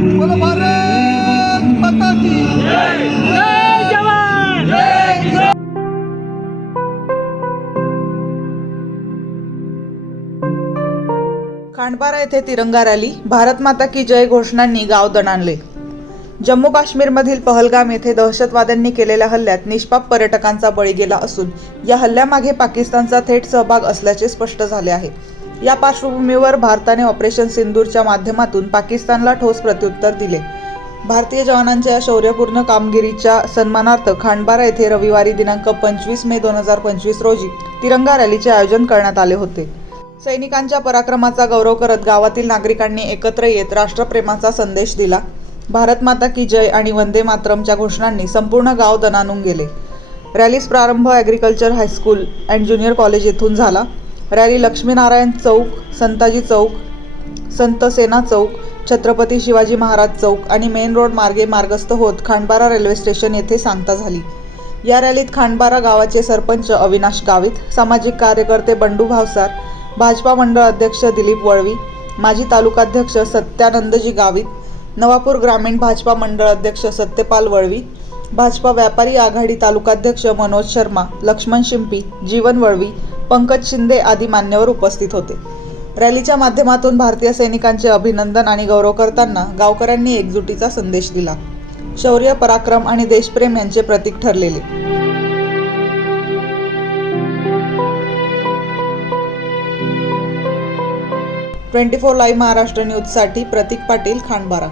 बोलो भारत माता की जय जवान। खांडपारा येथे तिरंगा रॅली भारत माता की जय घोषणांनी गाव दणाणले. जम्मू काश्मीरमधील पहलगाम येथे दहशतवाद्यांनी केलेल्या हल्ल्यात निष्पाप पर्यटकांचा बळी गेला असून या हल्ल्यामागे पाकिस्तानचा थेट सहभाग असल्याचे स्पष्ट झाले आहे. या पार्श्वभूमीवर भारताने ऑपरेशन सिंदूरच्या माध्यमातून पाकिस्तानला ठोस प्रत्युत्तर दिले. भारतीय जवानांच्या या शौर्यपूर्ण कामगिरीच्या सन्मानार्थ खांडबारा येथे रविवारी दिनांक पंचवीस मे दोन हजार पंचवीस रोजी तिरंगा रॅलीचे आयोजन करण्यात आले होते. सैनिकांच्या पराक्रमाचा गौरव करत गावातील नागरिकांनी एकत्र येत राष्ट्रप्रेमाचा संदेश दिला. भारत माता की जय आणि वंदे मातरमच्या घोषणांनी संपूर्ण गाव दणानून गेले. रॅलीस प्रारंभ agriculture high school and junior college येथून झाला. रॅली लक्ष्मीनारायण चौक संताजी चौक संत सेना चौक छत्रपती शिवाजी महाराज चौक आणि मेन रोड मार्गे मार्गस्थ होत खांडबारा रेल्वे स्टेशन येथे सांगता झाली. या रॅलीत खांडबारा गावाचे सरपंच अविनाश गावित सामाजिक कार्यकर्ते बंडू भावसार भाजपा मंडळ अध्यक्ष दिलीप वळवी माजी तालुकाध्यक्ष सत्यानंदजी गावित नवापूर ग्रामीण भाजपा मंडळ अध्यक्ष सत्यपाल वळवी भाजपा व्यापारी आघाडी तालुकाध्यक्ष मनोज शर्मा लक्ष्मण शिंपी जीवन वळवी पंकज शिंदे आदी मान्यवर उपस्थित होते. रॅलीच्या माध्यमातून भारतीय सैनिकांचे अभिनंदन आणि गौरव करताना गावकऱ्यांनी एकजुटीचा संदेश दिला. शौर्य पराक्रम आणि देशप्रेम यांचे प्रतीक ठरलेले. ट्वेंटी फोर लाईव्ह महाराष्ट्र न्यूजसाठी प्रतीक पाटील खांडबारा.